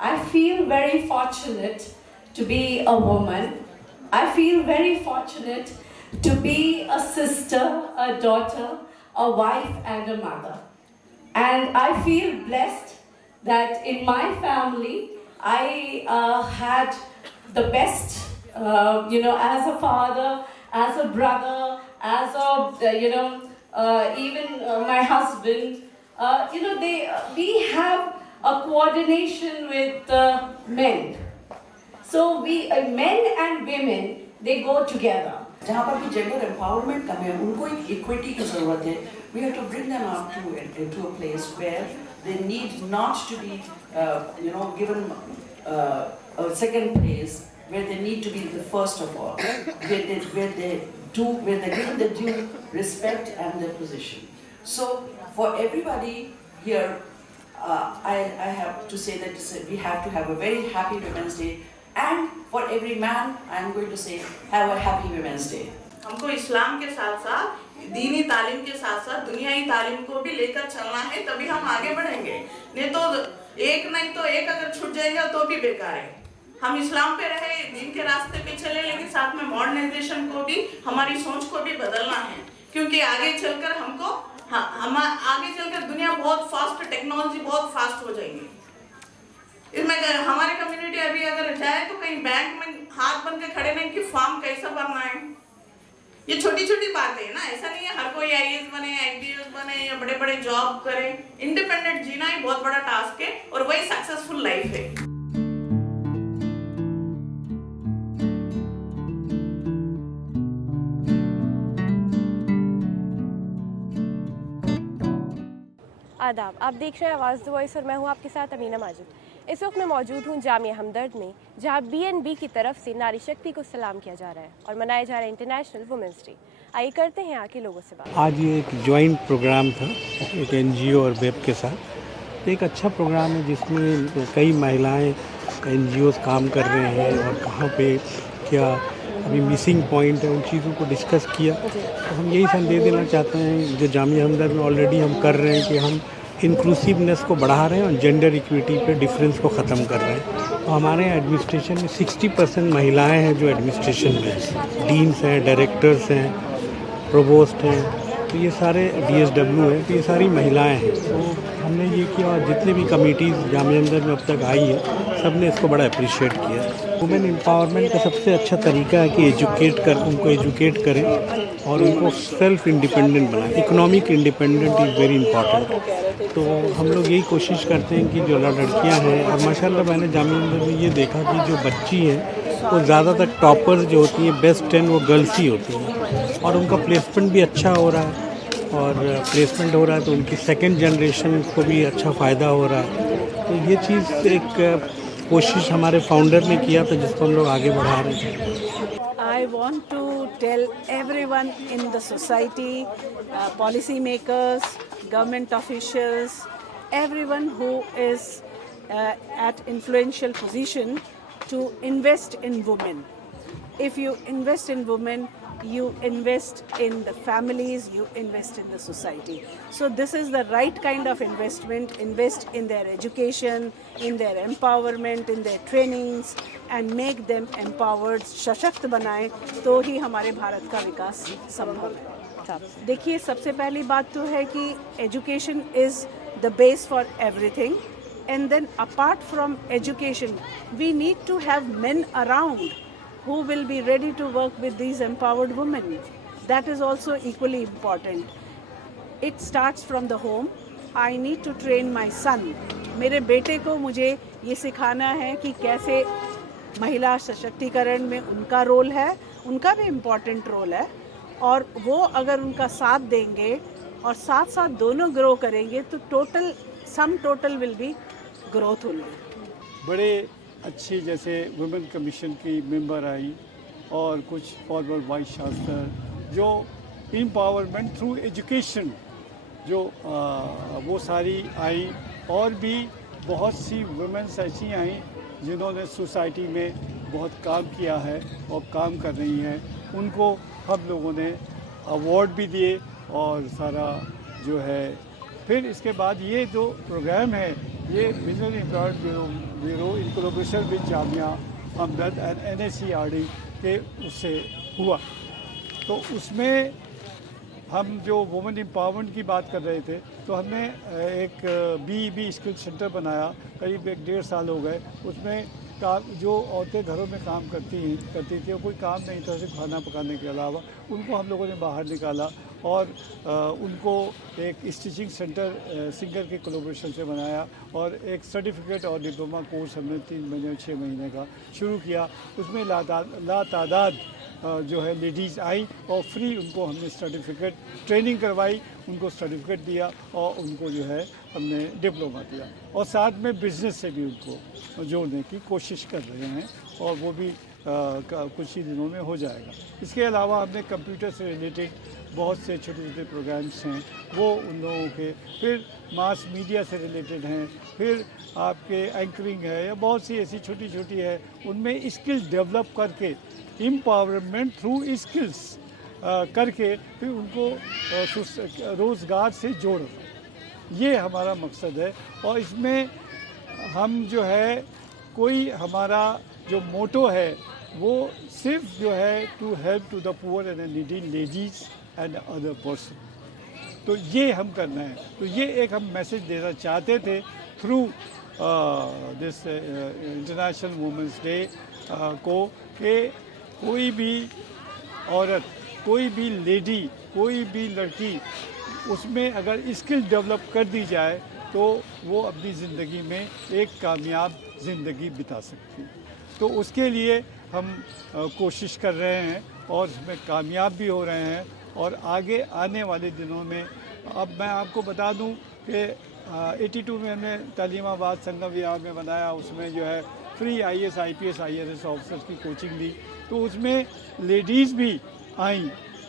I feel very fortunate to be a woman. I feel very fortunate to be a sister, a daughter, a wife, and a mother. And I feel blessed that in my family I had the best, as a father, as a brother, as a, even my husband. We have a coordination with men. So men and women, they go together. जहाँ पर भी gender empowerment कम है, उनको एक equity की ज़रूरत है. We have to bring them up to a place where they need not to be, given a second place, where they need to be the first of all, where they're given the due respect and their position. So for everybody here, I have to say that we have to have a very happy Women's Day. And for every man, I am going to say, have a happy Women's Day. हमको इस्लाम के साथ साथ दीनी तालीम के साथ साथ दुनियाई तालीम को भी लेकर चलना है, तभी हम आगे बढ़ेंगे. नहीं तो एक अगर छूट जाएगा तो भी बेकार है. हम इस्लाम पे रहे, दीन के रास्ते पे चले, लेकिन साथ में मॉडर्नाइजेशन को भी, हमारी सोच को भी बदलना है. क्योंकि आगे चलकर आगे चलकर दुनिया बहुत फास्ट, टेक्नोलॉजी बहुत फास्ट हो जाएगी. इसमें हमारे कम्युनिटी अभी अगर जाए तो कहीं बैंक में हाथ बन के खड़े नहीं कि फॉर्म कैसा भरना है. ये छोटी छोटी बातें हैं ना. ऐसा नहीं है हर कोई आईएएस बने, आईपीएस बने या बड़े बड़े जॉब करे. इंडिपेंडेंट जीना ही बहुत बड़ा टास्क है और वही सक्सेसफुल लाइफ है. आदाब, आप देख रहे हैं आवाज़ द वॉइस और मैं हूं आपके साथ अमीना माजिद. इस वक्त मैं मौजूद हूं जामिया हमदर्द में, जहां बीएनबी की तरफ से नारी शक्ति को सलाम किया जा रहा है और मनाया जा रहा है इंटरनेशनल वुमेंस डे. आइए करते हैं आके लोगों से बात. आज ये एक जॉइंट प्रोग्राम था एक एनजीओ और वेब के साथ. एक अच्छा प्रोग्राम है जिसमें कई महिलाएं एनजीओ काम कर रहे हैं और कहाँ पे क्या अभी मिसिंग पॉइंट है, उन चीज़ों को डिस्कस किया. तो हम यही संदेश देना चाहते हैं जो जामिया हमदर्द में ऑलरेडी हम कर रहे हैं कि हम इंक्लूसिवनेस को बढ़ा रहे हैं और जेंडर इक्विटी पे डिफरेंस को ख़त्म कर रहे हैं. तो हमारे एडमिनिस्ट्रेशन में 60% महिलाएं हैं जो एडमिनिस्ट्रेशन में हैं. डीन्स हैं, डायरेक्टर्स हैं, प्रोवोस्ट हैं, तो ये सारे डीएसडब्ल्यू हैं, तो ये सारी महिलाएं हैं. तो हमने ये किया और जितने भी कमेटीज़ जामिया हमदर्द में अब तक आई है सब ने इसको बड़ा अप्रिशिएट किया. वुमेन एम्पावरमेंट का सबसे अच्छा तरीका है कि उनको एजुकेट करें और उनको सेल्फ इंडिपेंडेंट बनाएं. Economic independent is very important. तो हम लोग यही कोशिश करते हैं कि जो लड़कियां हैं, और माशाल्लाह मैंने जामिया हमदर्द में ये देखा कि जो बच्ची हैं वो ज़्यादातर टॉपर्स जो होती हैं बेस्ट 10 वो गर्ल्स ही होती हैं और उनका प्लेसमेंट भी अच्छा हो रहा है. और प्लेसमेंट हो रहा है तो उनकी सेकेंड जनरेशन को भी अच्छा फ़ायदा हो रहा है. तो ये चीज़ एक कोशिश हमारे फाउंडर ने किया था जिसको हम लोग आगे बढ़ा रहे हैं. I want to tell everyone in the society, policy makers, government officials, everyone who is at influential position to invest in women. If you invest in women, you invest in the families, you invest in the society. So this is the right kind of investment. Invest in their education, in their empowerment, in their trainings and make them empowered. सशक्त बनाएं तो ही हमारे भारत का विकास संभव है. देखिए, सबसे पहली बात तो है कि education is the base for everything. And then apart from education, we need to have men around who will be ready to work with these empowered women. That is also equally important. It starts from the home. I need to train my son. मेरे बेटे को मुझे ये सिखाना है कि कैसे महिला सशक्तिकरण में उनका रोल है, उनका भी इम्पॉर्टेंट रोल है. और वो अगर उनका साथ देंगे और साथ साथ दोनों ग्रो करेंगे तो sum total will be growth होंगे. बड़े अच्छी जैसे वुमेन कमीशन की मेंबर आई और कुछ फॉरवर्ड वाइस चांसलर जो एम्पावरमेंट थ्रू एजुकेशन जो वो सारी आई. और भी बहुत सी वुमेन्स ऐसी आई जिन्होंने सोसाइटी में बहुत काम किया है और काम कर रही हैं. उनको हम लोगों ने अवार्ड भी दिए और सारा जो है. फिर इसके बाद ये जो प्रोग्राम है ये women employment bureau in collaboration with Jamia Hamdard and NSERD के उससे हुआ। तो उसमें हम जो वुमेन एम्पावरमेंट की बात कर रहे थे, तो हमने एक BEB स्किल सेंटर बनाया, करीब 1.5 साल हो गए। उसमें जो औरतें घरों में काम करती थी, कोई काम नहीं था सिर्फ खाना पकाने के अलावा, उनको हम लोगों ने बाहर निकाला और उनको एक स्टिचिंग सेंटर सिंगर के कोलैबोरेशन से बनाया और एक सर्टिफिकेट और डिप्लोमा कोर्स हमने 3 महीने और 6 महीने का शुरू किया। उसमें लातादाद जो है लेडीज़ आई और फ्री उनको हमने सर्टिफिकेट ट्रेनिंग करवाई, उनको सर्टिफिकेट दिया और उनको जो है हमने डिप्लोमा दिया और साथ में बिज़नेस से भी उनको जोड़ने की कोशिश कर रहे हैं और वो भी कुछ ही दिनों में हो जाएगा। इसके अलावा हमने कंप्यूटर से रिलेटेड बहुत से छोटे छोटे प्रोग्राम्स हैं वो उन लोगों के, फिर मास मीडिया से रिलेटेड हैं, फिर आपके एंकरिंग है या बहुत सी ऐसी छोटी छोटी है, उनमें स्किल डेवलप करके एम्पावरमेंट थ्रू स्किल्स करके फिर उनको रोज़गार से जोड़, ये हमारा मकसद है। और इसमें हम जो है कोई हमारा जो मोटो है वो सिर्फ जो है to help to the poor and needy ladies and other person, तो ये हम करना है। तो ये एक हम मैसेज देना चाहते थे through this international women's day को, कि कोई भी औरत, कोई भी लेडी, कोई भी लड़की उसमें अगर स्किल डेवलप कर दी जाए तो वो अपनी ज़िंदगी में एक कामयाब ज़िंदगी बिता सकती है। तो उसके लिए हम कोशिश कर रहे हैं और उसमें कामयाब भी हो रहे हैं। और आगे आने वाले दिनों में, अब मैं आपको बता दूं कि 82 में हमने तालीमाबाद संगम विहार में बनाया, उसमें जो है free IAS IPS IRS officers की कोचिंग दी, तो उसमें लेडीज़ भी आई,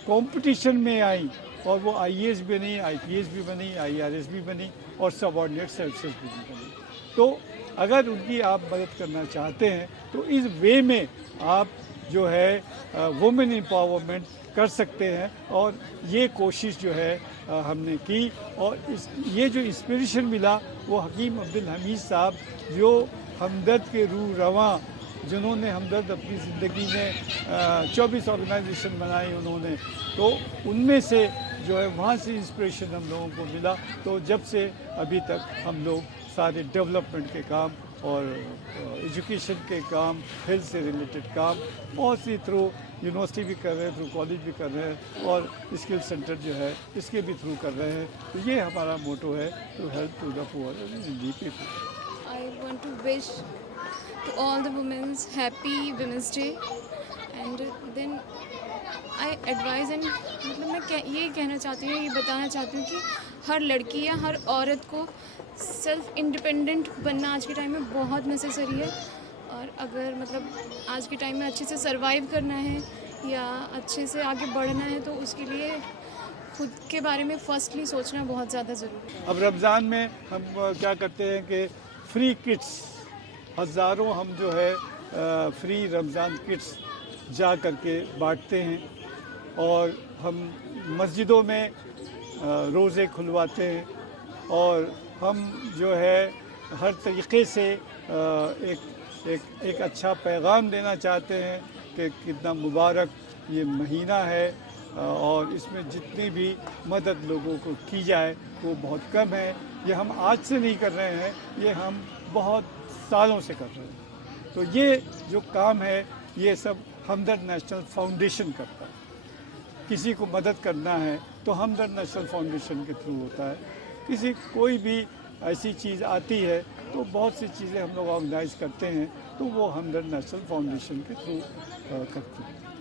कंपटीशन में आई और वो IAS भी बनी, IPS भी बनी, IRS भी बनी और सबऑर्डिनेट सर्विसेज भी बनी। तो अगर उनकी आप मदद करना चाहते हैं तो इस वे में आप जो है वुमेन एम्पावरमेंट कर सकते हैं। और ये कोशिश जो है हमने की और ये जो इंस्पिरेशन मिला वो हकीम अब्दुल हमीद साहब, जो हमदर्द के रूह रवां, जिन्होंने हमदर्द अपनी ज़िंदगी में 24 ऑर्गेनाइजेशन बनाई उन्होंने, तो उनमें से जो है वहाँ से इंस्पिरेशन हम लोगों को मिला। तो जब से अभी तक हम लोग सारे डेवलपमेंट के काम और एजुकेशन के काम, हेल्थ से रिलेटेड काम बहुत सी थ्रू यूनिवर्सिटी भी कर रहे हैं, थ्रू कॉलेज भी कर रहे हैं और स्किल सेंटर जो है इसके भी थ्रू कर रहे हैं। तो ये हमारा मोटो है, to help to the poor and needy people. I want to wish to all the women happy Women's Day, and then I advise and मतलब मैं ये कहना चाहती हूँ, ये बताना चाहती हूँ कि हर लड़की या हर औरत को सेल्फ इंडिपेंडेंट बनना आज के टाइम में बहुत नेसेसरी है। और अगर मतलब आज के टाइम में अच्छे से सरवाइव करना है या अच्छे से आगे बढ़ना है तो उसके लिए खुद के बारे में फर्स्टली सोचना बहुत ज़्यादा ज़रूरी है। अब रमज़ान में हम क्या करते हैं कि फ्री किट्स, हज़ारों हम जो है फ्री रमज़ान किट्स जा कर के बांटते हैं और हम मस्जिदों में रोज़े खुलवाते हैं और हम जो है हर तरीक़े से एक अच्छा पैगाम देना चाहते हैं कि कितना मुबारक ये महीना है और इसमें जितनी भी मदद लोगों को की जाए वो बहुत कम है। ये हम आज से नहीं कर रहे हैं, ये हम बहुत सालों से कर रहे हैं। तो ये जो काम है ये सब हमदर्द नेशनल फाउंडेशन करता है। किसी को मदद करना है तो हमदर्द नेशनल फाउंडेशन के थ्रू होता है। किसी कोई भी ऐसी चीज़ आती है तो बहुत सी चीज़ें हम लोग ऑर्गेनाइज करते हैं तो वो हमदर्द नेशनल फाउंडेशन के थ्रू करते हैं।